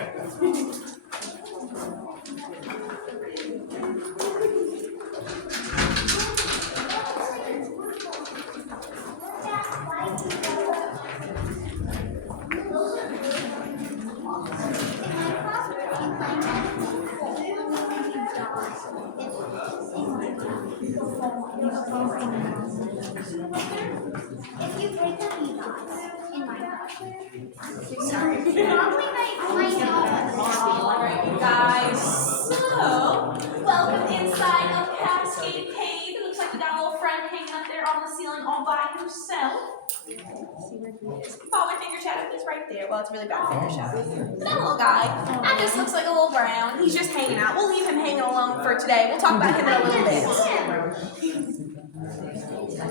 If you break them, you die. In my Alright, you guys. So, welcome inside of Cascade Cave. It looks like you got a little friend hanging up there on the ceiling all by himself. Oh, my finger shadow is right there. Well, it's really bad finger shadow. But that little guy, that just looks like a little brown. He's just hanging out. We'll leave him hanging alone for today. We'll talk about him in a little bit.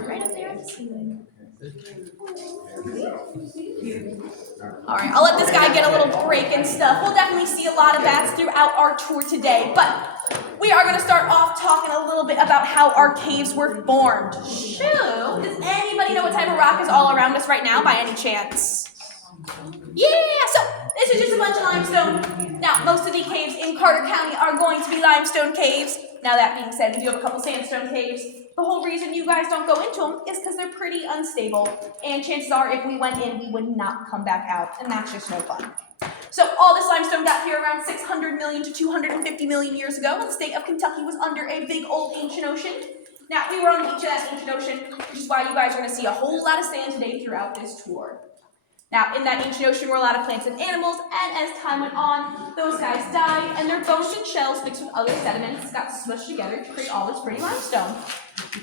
Right up there on the ceiling. Alright, I'll let this guy get a little break and stuff. We'll definitely see a lot of bats throughout our tour today, but we are going to start off talking a little bit about how our caves were formed. Shoo! Does anybody know what type of rock is all around us right now by any chance? Yeah, so this is just a bunch of limestone. Now, most of the caves in Carter County are going to be limestone caves. Now, that being said, we do have a couple sandstone caves. The whole reason you guys don't go into them is because they're pretty unstable, and chances are if we went in, we would not come back out, and that's just no fun. So all this limestone got here around 600 million to 250 million years ago when the state of Kentucky was under a big old ancient ocean. Now, we were on the beach of that ancient ocean, which is why you guys are going to see a whole lot of sand today throughout this tour. Now, in that ancient ocean were a lot of plants and animals, and as time went on, those guys died, and their bones and shells mixed with other sediments got smushed together to create all this pretty limestone.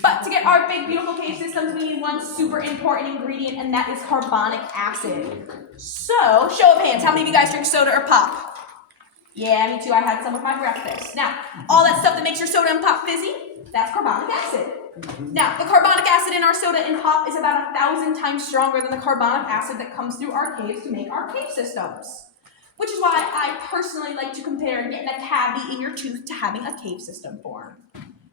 But to get our big, beautiful cave systems, we need one super important ingredient, and that is carbonic acid. So, show of hands, how many of you guys drink soda or pop? Yeah, me too, I had some with my breakfast. Now, all that stuff that makes your soda and pop fizzy, that's carbonic acid. Now, the carbonic acid in our soda and pop is about 1,000 times stronger than the carbonic acid that comes through our caves to make our cave systems. Which is why I personally like to compare getting a cavity in your tooth to having a cave system form.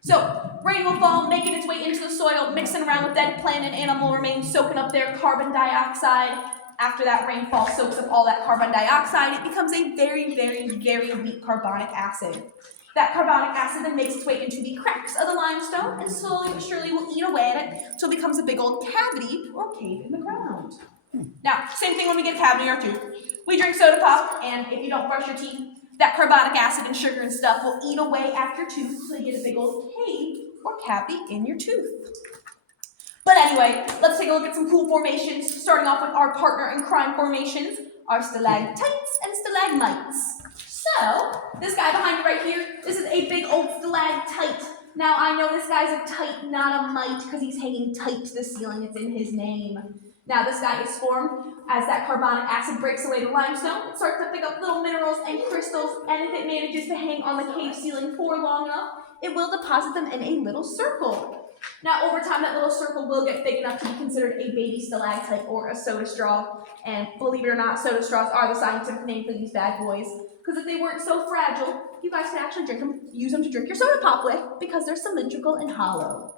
So, rain will fall, making its way into the soil, mixing around with dead plant and animal remains, soaking up their carbon dioxide. After that rainfall soaks up all that carbon dioxide, it becomes a very, very, very weak carbonic acid. That carbonic acid then makes its way into the cracks of the limestone and slowly but surely will eat away at it until it becomes a big old cavity or cave in the ground. Now, same thing when we get a cavity in our tooth. We drink soda pop, and if you don't brush your teeth, that carbonic acid and sugar and stuff will eat away at your tooth until you get a big old cave or cavity in your tooth. But anyway, let's take a look at some cool formations, starting off with our partner in crime formations, our stalactites and stalagmites. So, this guy behind me right here, this is a big old stalactite. Now, I know this guy's a tite, not a mite, because he's hanging tight to the ceiling. It's in his name. Now, this guy is formed as that carbonic acid breaks away the limestone. It starts to pick up little minerals and crystals, and if it manages to hang on the cave ceiling for long enough, it will deposit them in a little circle. Now, over time, that little circle will get big enough to be considered a baby stalactite or a soda straw. And believe it or not, soda straws are the scientific name for these bad boys. Because if they weren't so fragile, you guys could actually drink them, use them to drink your soda pop with, because they're cylindrical and hollow.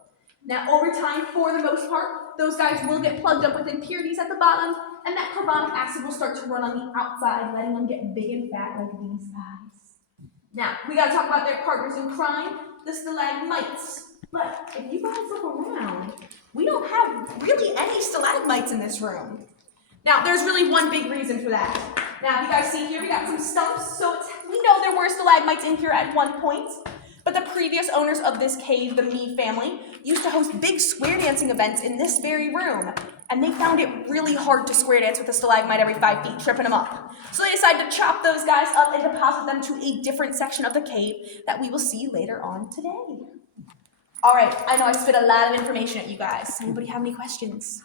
Now, over time, for the most part, those guys will get plugged up with impurities at the bottom, and that carbonic acid will start to run on the outside, letting them get big and fat like these guys. Now, we got to talk about their partners in crime, the stalagmites. But if you guys look around, we don't have really any stalagmites in this room. Now, there's really one big reason for that. Now, you guys see here, we got some stumps, so we know there were stalagmites in here at one point, but the previous owners of this cave, the Mead family, used to host big square dancing events in this very room, and they found it really hard to square dance with a stalagmite every 5 feet, tripping them up. So they decided to chop those guys up and deposit them to a different section of the cave that we will see later on today. All right, I know I spit a lot of information at you guys. Anybody have any questions?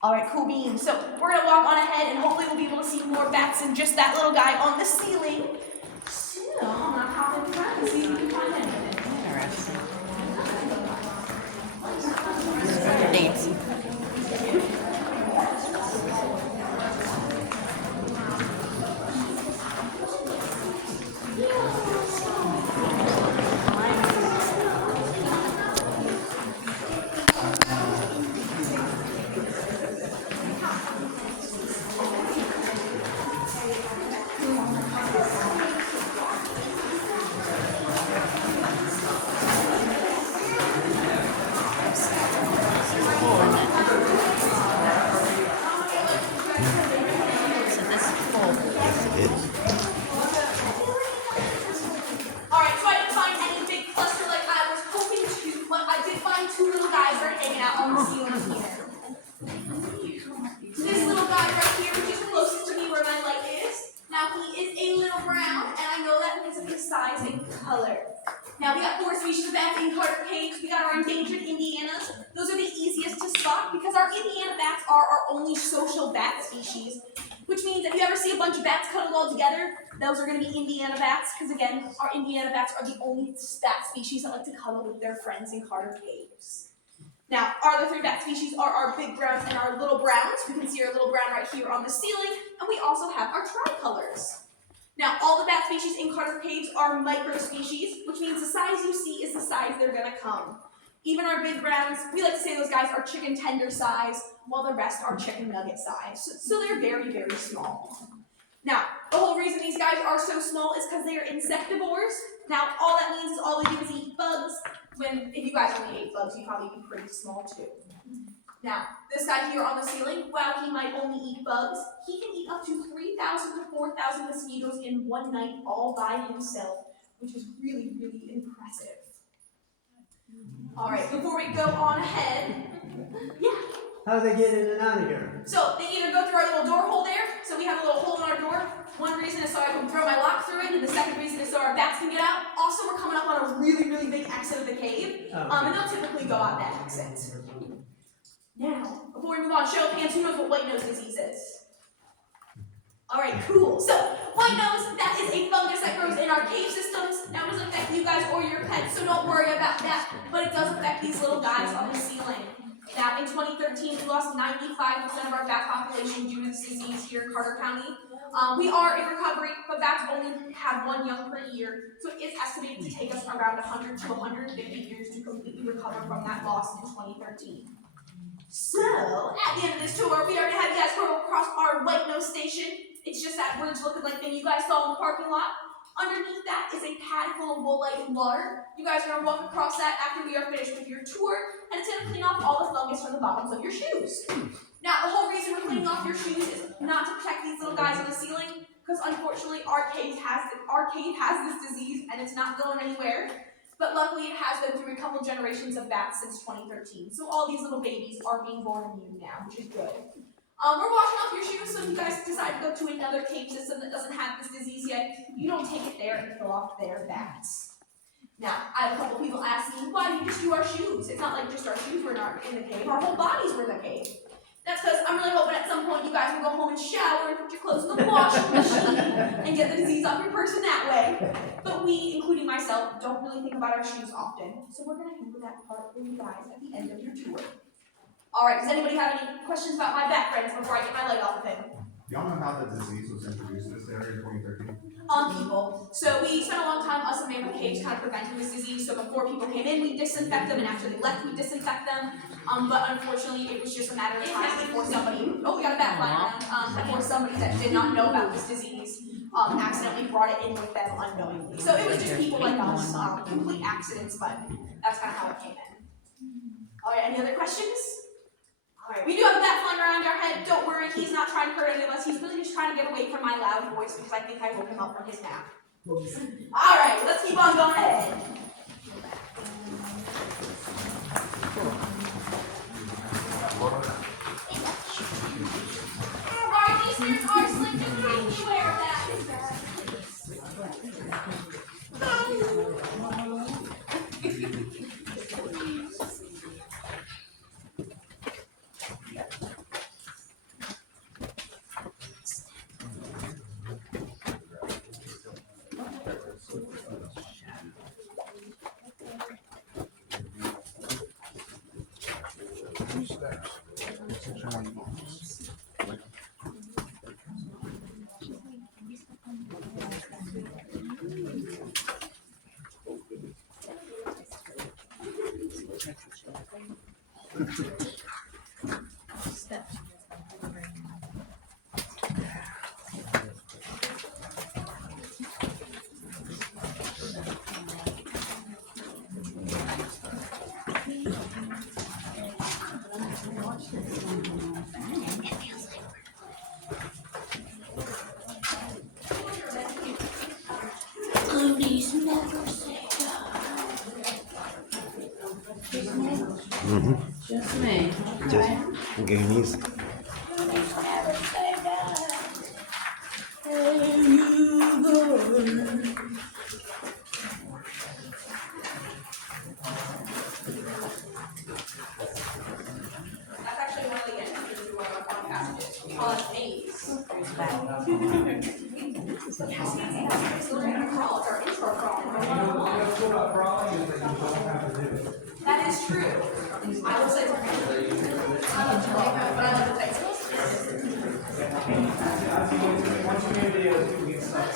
All right, cool beans. So we're going to walk on ahead, and hopefully we'll be able to see more bats than just that little guy on the ceiling. So I'm going to hop in front and see if we can find anything. Interesting. Thanks. brown, and I know that because of his size and color. Now, we got 4 species of bats in Carter Caves. We got our endangered Indianas. Those are the easiest to spot because our Indiana bats are our only social bat species, which means if you ever see a bunch of bats cuddled all together, those are going to be Indiana bats because, again, our Indiana bats are the only bat species that like to cuddle with their friends in Carter Caves. Now, our other 3 bat species are our big browns and our little browns. We can see our little brown right here on the ceiling, and we also have our tricolors. Now, all the bat species in Carter Caves are micro-species, which means the size you see is the size they're going to come. Even our big browns, we like to say those guys are chicken tender size, while the rest are chicken nugget size. So they're very, very small. Now, the whole reason these guys are so small is because they are insectivores. Now, all that means is all they do is eat bugs. If you guys only ate bugs, you'd probably be pretty small too. Now, this guy here on the ceiling, while he might only eat bugs, he can eat up to 3,000 to 4,000 mosquitoes in one night all by himself, which is really, really impressive. All right, before we go on ahead, yeah? How do they get in and out of here? So they either go through our little door hole there, so we have a little hole in our door. One reason is so I can throw my lock through it, and the second reason is so our bats can get out. Also, we're coming up on a really, really big exit of the cave, and they'll typically go out that exit. Now, before we move on, show of hands, who knows what white nose disease is? All right, cool. So, white nose, that is a fungus that grows in our cave systems. Now, it doesn't affect you guys or your pets, so don't worry about that. But it does affect these little guys on the ceiling. Now, in 2013, we lost 95% of our bat population due to this disease here in Carter County. We are in recovery, but bats only have 1 young per year, so it is estimated to take us around 100 to 150 years to completely recover from that loss in 2013. So, at the end of this tour, we are going to have you guys go across our white nose station. It's just that bridge-looking like thing you guys saw in the parking lot. Underneath that is a pad full of wool-like water. You guys are going to walk across that after we are finished with your tour, and it's going to clean off all the fungus from the bottoms of your shoes. Now, the whole reason we're cleaning off your shoes is not to protect these little guys on the ceiling, because unfortunately our cave has this disease, and it's not going anywhere. But luckily, it has been through a couple generations of bats since 2013. So all these little babies are being born immune now, which is good. We're washing off your shoes, so if you guys decide to go to another cave system that doesn't have this disease yet, you don't take it there and fill off their bats. Now, I have a couple people asking, why do you just do our shoes? It's not like just our shoes were in the cave, our whole bodies were in the cave. That's because I'm really hoping at some point you guys will go home and shower and put your clothes in the washing machine and get the disease off your person that way. But we, including myself, don't really think about our shoes often. So we're going to handle that part for you guys at the end of your tour. Alright, does anybody have any questions about my bat friends before I get my light off of him? Y'all know how the disease was introduced to this area in 2013? On people. So we spent a long time, us and Mammoth Caves, kind of preventing this disease. So before people came in, we disinfect them, and after they left, we disinfect them. But unfortunately, it was just a matter of time before somebody, we got a bat flying around, before somebody that did not know about this disease accidentally brought it in with them unknowingly. So it was just people like us, complete accidents, but that's kind of how it came in. Alright, any other questions? Alright, we do have a bat flying around our head. Don't worry, he's not trying to hurt any of us. He's really just trying to get away from my loud voice because I think I woke him up from his nap. Alright, let's keep on going ahead. Alright, these spirits are slick and be aware of that. Please never say Mm-hmm. Just me. Just Goonies. Please never say that. Hey, you. That's actually one of the entrances to one of our fun passages. We call it maze. Cascade still gonna crawl. It's our intro crawl. What's cool about crawling is that you don't have to do it. That is true. I will say but I like the place. Once you get videos, you get stuck.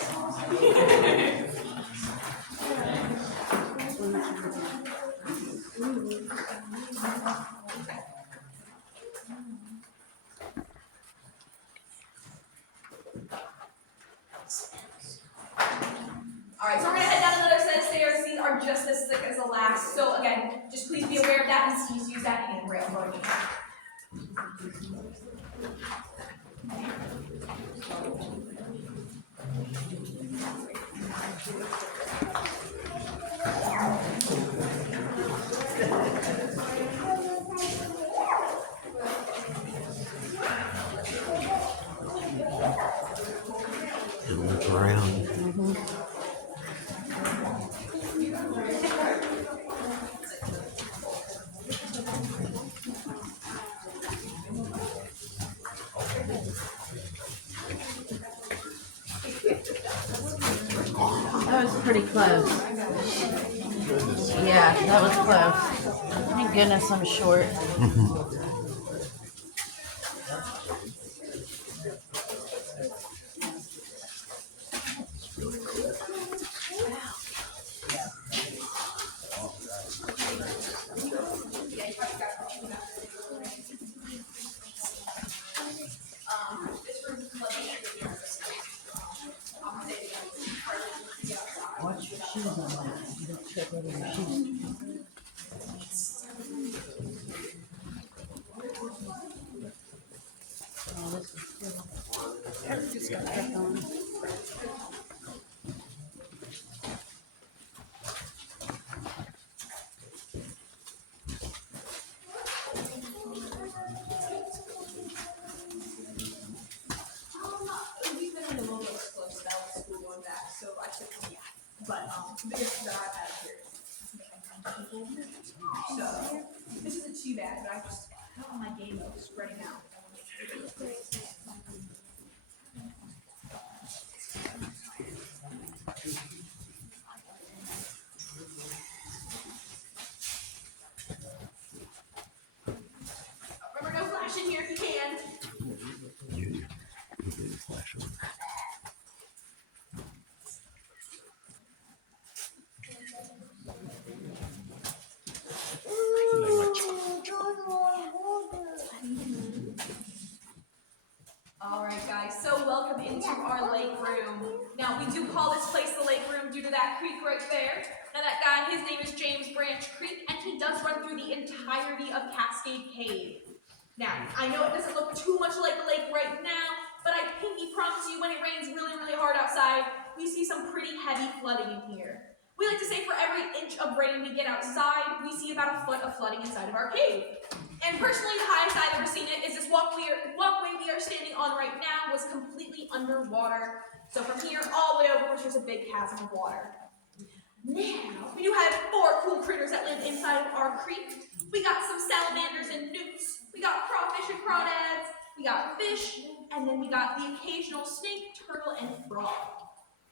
Alright, so we're gonna head down another set of stairs. These are just as thick as the last. So again, just please be aware of that and please use that handrail for me. Look around. That was pretty close. Yeah, that was close. Thank goodness I'm short. Watch your shoes on that. You don't trip over your shoes. Oh, this is cool. Just got that on. We've been in a little bit of a slow spell with school going back, so I took yeah. But the biggest that I've had here. So this isn't too bad, but I just got on my game mode spreading out. Remember, no flashing here if you can. Alright guys, so welcome into our lake room. Now we do call this place the lake room due to that creek right there. Now that guy, his name is James Branch Creek, and he does run through the entirety of Cascade Cave. Now, I know it doesn't look too much like a lake right now, but I pinky promise you when it rains really, really hard outside, we see some pretty heavy flooding in here. We like to say for every inch of rain we get outside, we see about a foot of flooding inside of our cave. And personally, the highest I've ever seen it is this walkway we are standing on right now was completely underwater. So from here all the way over, which was a big chasm of water. Now, we do have 4 cool critters that live inside of our creek. We got some salamanders and newts. We got crawfish and crawdads. We got fish. And then we got the occasional snake, turtle, and frog.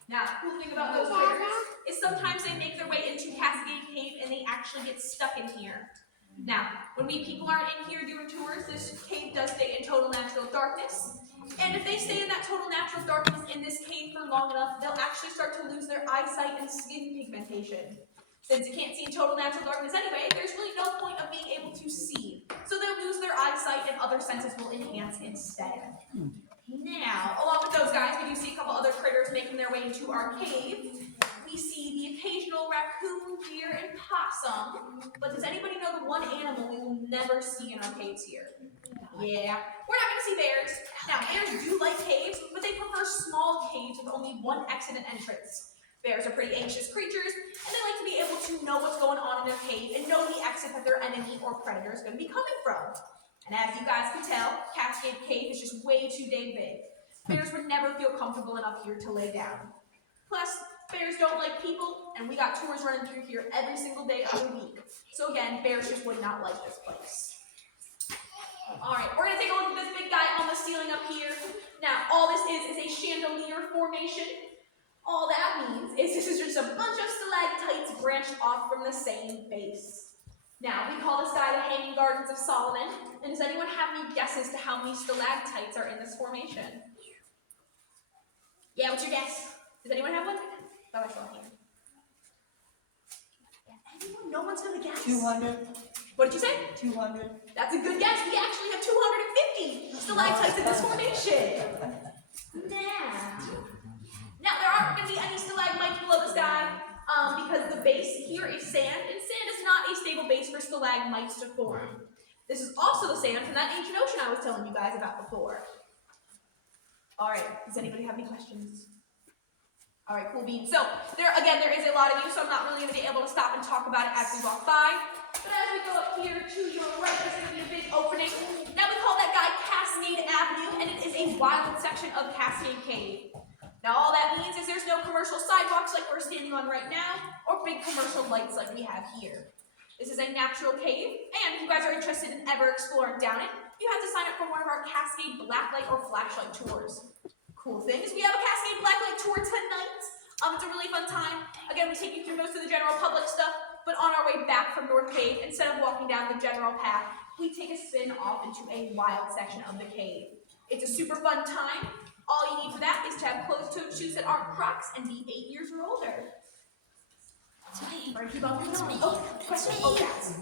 Now, the cool thing about those critters is sometimes they make their way into Cascade Cave and they actually get stuck in here. Now, when we people aren't in here doing tours, this cave does stay in total natural darkness. And if they stay in that total natural darkness in this cave for long enough, they'll actually start to lose their eyesight and skin pigmentation. Since you can't see in total natural darkness anyway, there's really no point of being able to see. So they'll lose their eyesight and other senses will enhance instead. Now, along with those guys, we do see a couple other critters making their way into our cave. We see the occasional raccoon, deer, and possum. But does anybody know the one animal we will never see in our caves here? Yeah, we're not going to see bears. Now, bears do like caves, but they prefer small caves with only one exit and entrance. Bears are pretty anxious creatures, and they like to be able to know what's going on in their cave and know the exit that their enemy or predator is going to be coming from. And as you guys can tell, Cascade Cave is just way too dang big. bears would never feel comfortable enough here to lay down. Plus, bears don't like people, and we got tours running through here every single day of the week. So again, bears just would not like this place. Alright, we're going to take a look at this big guy on the ceiling up here. Now, all this is a chandelier formation. All that means is this is just a bunch of stalactites branched off from the same base. Now, we call this guy the Hanging Gardens of Solomon. And does anyone have any guesses to how many stalactites are in this formation? Yeah, what's your guess? Does anyone have one? Thought I saw a hand. Anyone? No one's going to guess. 200. What did you say? 200. That's a good guess. We actually have 250 stalactites in this formation. Now there aren't going to be any stalagmites below the sky because the base here is sand, and sand is not a stable base for stalagmites to form. This is also the sand from that ancient ocean I was telling you guys about before. All right, does anybody have any questions? All right, cool beans. So there is a lot of you, so I'm not really going to be able to stop and talk about it as we walk by. But as we go up here to your right, there's going to be a big opening. Now we call that guy Cascade Avenue, and it is a wild section of Cascade Cave. Now all that means is there's no commercial sidewalks like we're standing on right now, or big commercial lights like we have here. This is a natural cave, and if you guys are interested in ever exploring down it, you have to sign up for one of our Cascade Blacklight or Flashlight tours. Cool thing is we have a Cascade Blacklight tour tonight. It's a really fun time. Again, we take you through most of the general public stuff, but on our way back from North Cave, instead of walking down the general path, we take a spin off into a wild section of the cave. It's a super fun time. All you need for that is to have closed-toed shoes that aren't Crocs and be 8 years or older. All right, keep on moving on. Oh, question? Oh, cats.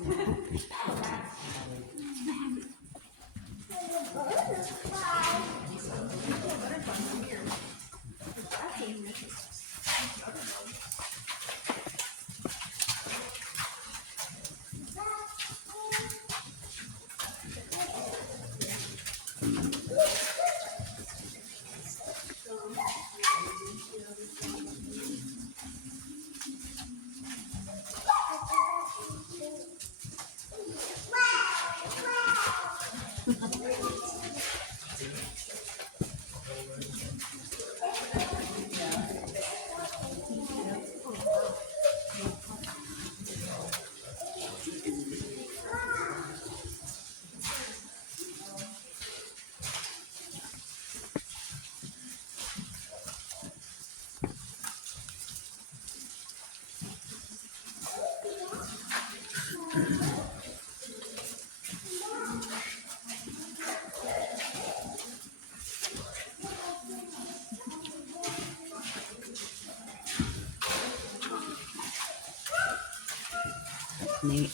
Neat.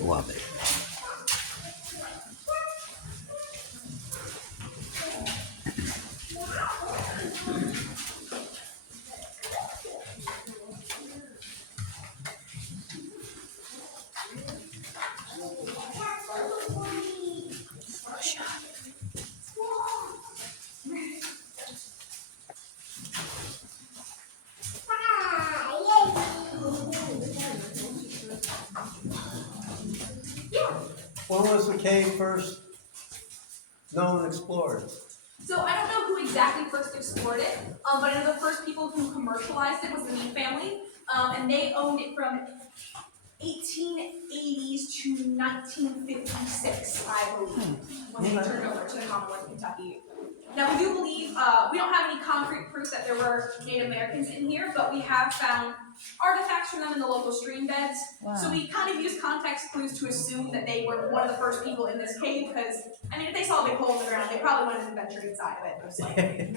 Love it. When was the cave first known and explored? So I don't know who exactly first explored it, but I know the first people who commercialized it was the Mead family, and they owned it from 1880s to 1956, I believe, when they turned over to the Commonwealth of Kentucky. Now we do believe, we don't have any concrete proof that there were Native Americans in here, but we have found artifacts from them in the local stream beds. Wow. So we kind of use context clues to assume that they were one of the first people in this cave, because, I mean, if they saw a big hole in the ground, they probably wouldn't have ventured inside of it, most likely.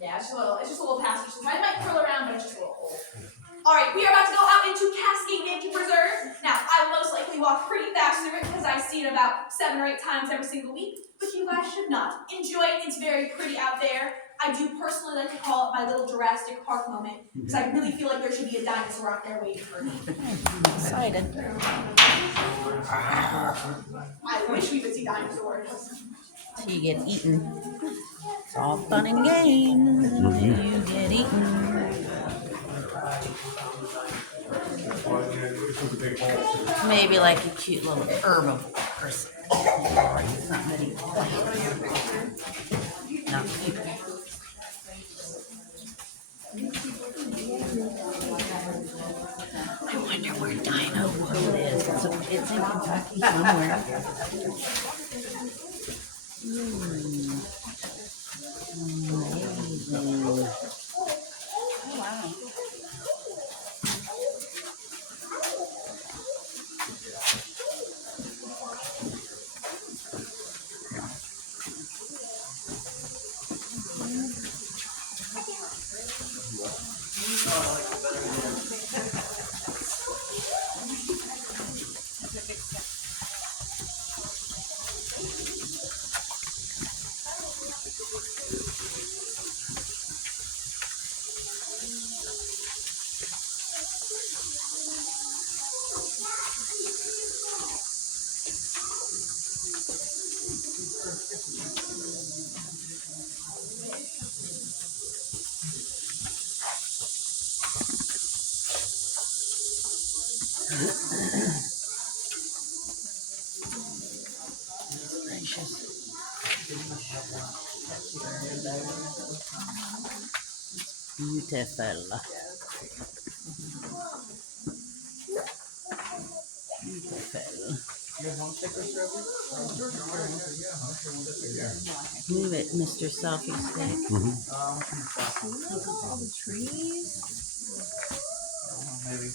Yeah, it's just a little passage. So I might curl around, but it's just a little hole. All right, we are about to go out into Cascade Nature Preserve. Now, I will most likely walk pretty fast through it because I see it about 7 or 8 times every single week, but you guys should not. Enjoy it, it's very pretty out there. I do personally like to call it my little Jurassic Park moment, because I really feel like there should be a dinosaur out there waiting for me. Excited. I wish we could see dinosaurs. Till you get eaten. It's all fun and games until you get eaten. Well, yeah, this was a big hole. Maybe like a cute little herbivore. person. Somebody. Not people. I wonder where Dino World is. It's in Kentucky somewhere. Amazing. Oh, wow. Gracious. Beautiful. Beautiful. Move it, Mr. Selfie Stick. All the trees. Maybe.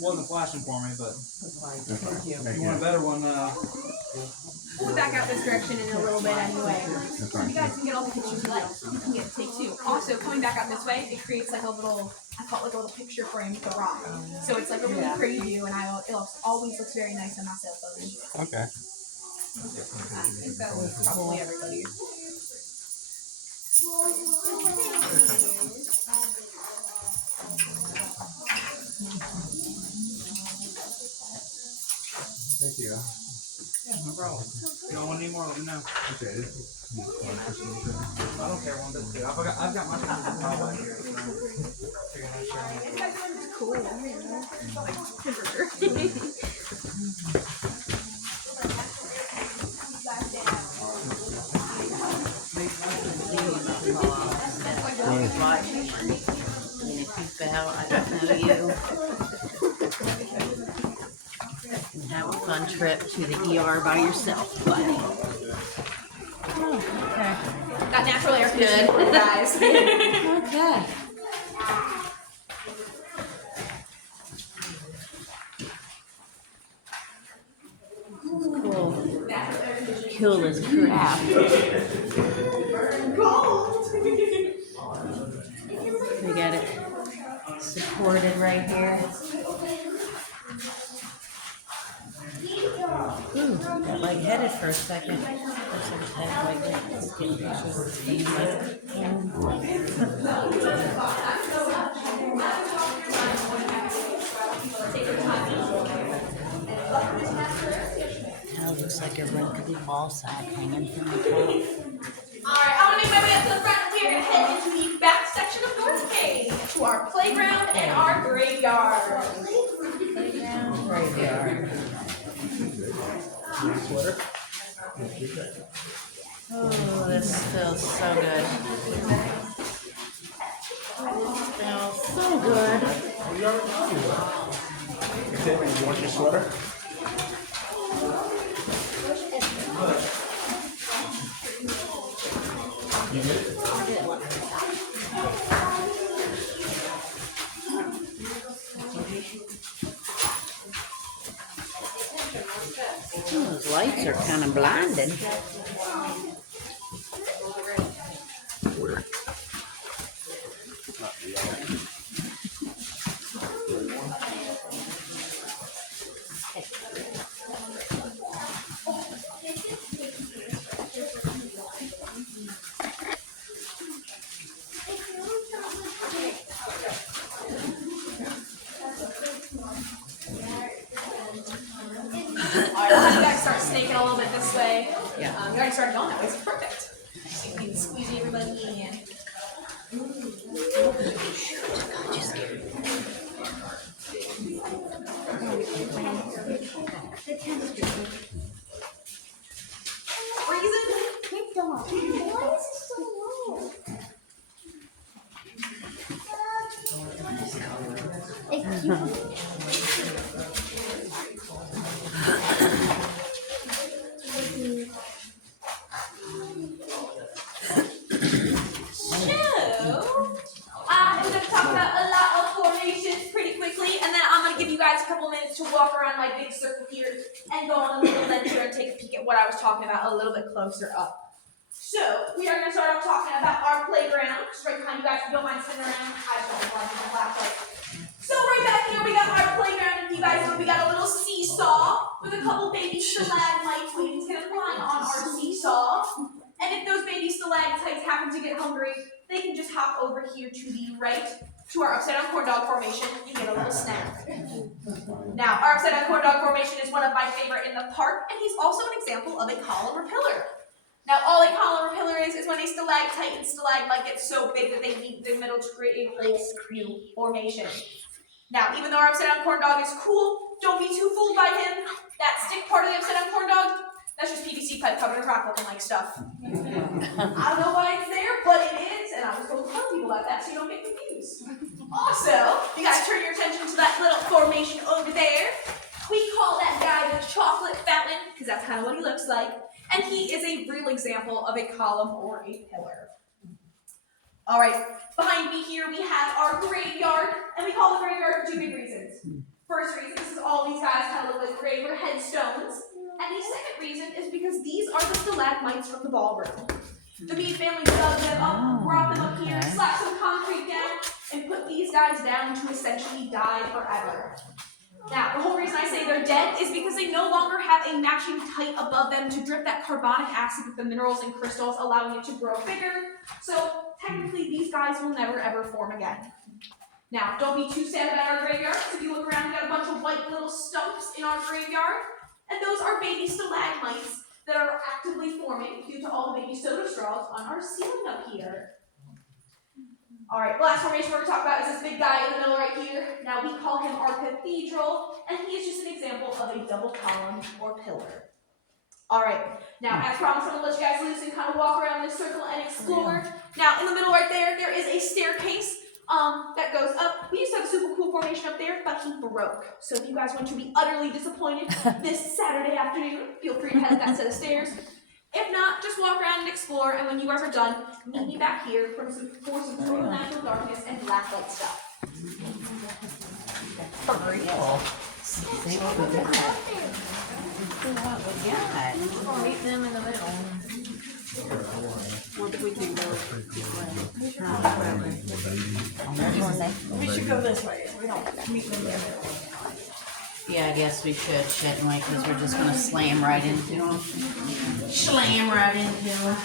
Wasn't flashing for me, but if you want a better one, We'll back out this direction in a little bit anyway. So you guys can get all the pictures you like. You can get take two. Also, coming back out this way, it creates like a little, I call it like a little picture frame with a rock. So it's like a really pretty view, and it always looks very nice on my cell phone. okay. I think that was probably everybody. Thank you. Yeah, no problem. If you don't want any more, let me know. Okay. I don't care one bit too. I've got my problem right here. Cool. Like temperature. Watch. And if you fell, I don't know you. And have a fun trip to the ER by yourself, buddy. Oh, okay. Got natural air conditioning for you guys. Okay. Cool. Cool as crap. We got it supported right here. Ooh, got lightheaded for a second. Looks like head like that. Let's get pictures of the steam That looks like a wrinkly ball sack hanging from the top. Alright, I'm gonna make my way up to the front. We are gonna head into the back section of North Cave to our playground and our graveyard. Playground, graveyard. Oh, this feels so good. Smells so good. You want your sweater? You get it? Those lights are kind of blinding. Where? Alright, let's you guys start snaking a little bit this way. Yeah. You already started going that way, it's perfect. You can squeeze everybody in. God, you scared me. what I was talking about a little bit closer up. So, we are going to start off talking about our playground. Just right behind you guys, if you don't mind sitting around. I don't like my flashlight. So, right back here, we got our playground. If you guys know, we got a little seesaw with a couple baby stalagmites waiting to get a climb on our seesaw. And if those baby stalactites happen to get hungry, they can just hop over here to the right to our upside down corn dog formation and get a little snack. Now, our upside down corn dog formation is one of my favorite in the park, and he's also an example of a column or pillar. Now, all a column or pillar is when a stalactite and stalagmite get so big that they meet in the middle to create a whole new formation. Now, even though our upside down corn dog is cool, don't be too fooled by him. That stick part of the upside down corn dog, that's just PVC pipe covered in rock looking like stuff. I don't know why it's there, but it is, and I was going to tell people about that so you don't get confused. Also, you guys turn your attention to that little formation over there. We call that guy the chocolate fountain, because that's kind of what he looks like. And he is a real example of a column or a pillar. All right, behind me here we have our graveyard, and we call the graveyard for two big reasons. First reason, this is all these guys kind of look like grave or headstones. And the second reason is because these are the stalagmites from the ballroom. The Mead family dug them up, brought them up here, slapped some concrete down, and put these guys down to essentially die forever. Now, the whole reason I say they're dead is because they no longer have a matching height above them to drip that carbonic acid with the minerals and crystals, allowing it to grow bigger. So, technically, these guys will never ever form again. Now, don't be too sad about our graveyard. If you look around, we got a bunch of white little stumps in our graveyard. And those are baby stalagmites that are actively forming due to all the baby soda straws on our ceiling up here. All right, last formation we're going to talk about is this big guy in the middle right here. Now, we call him our cathedral, and he is just an example of a double column or pillar. All right, now, as promised, I'm going to let you guys loose and kind of walk around this circle and explore. Now, in the middle right there, there is a staircase that goes up. We used to have a super cool formation up there, but he broke. So if you guys want to be utterly disappointed this Saturday afternoon, feel free to head up that set of stairs. If not, just walk around and explore, and when you guys are done, meet me back here for some total natural darkness and black light stuff. For real. See what we got. What we got. We'll meet them in the middle. What did we do? We should go this way. We don't meet them there. Yeah, I guess we should, shouldn't we? Because we're just gonna slam right into them. Slam right into them.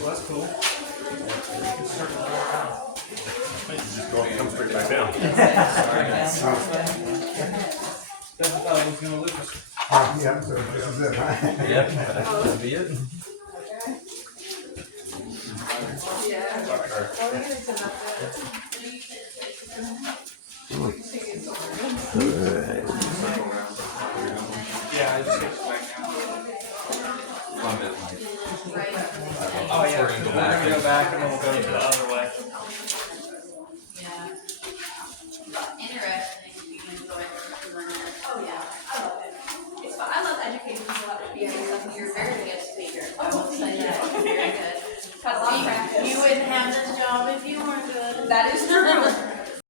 Well, that's cool. Come straight back down. Definitely thought I was gonna lose us. Yeah, so this is it, right? Yep, that'll be it. Yeah, I just get back now. Oh yeah, we're gonna go back and then we'll go to the other way. Interesting. You enjoy learning. Oh yeah, I love it. It's fun. I love educating people about their PVC. You're a very good speaker. I will say that. Very good. Got a lot of practice. You wouldn't have this job if you weren't good. That is true.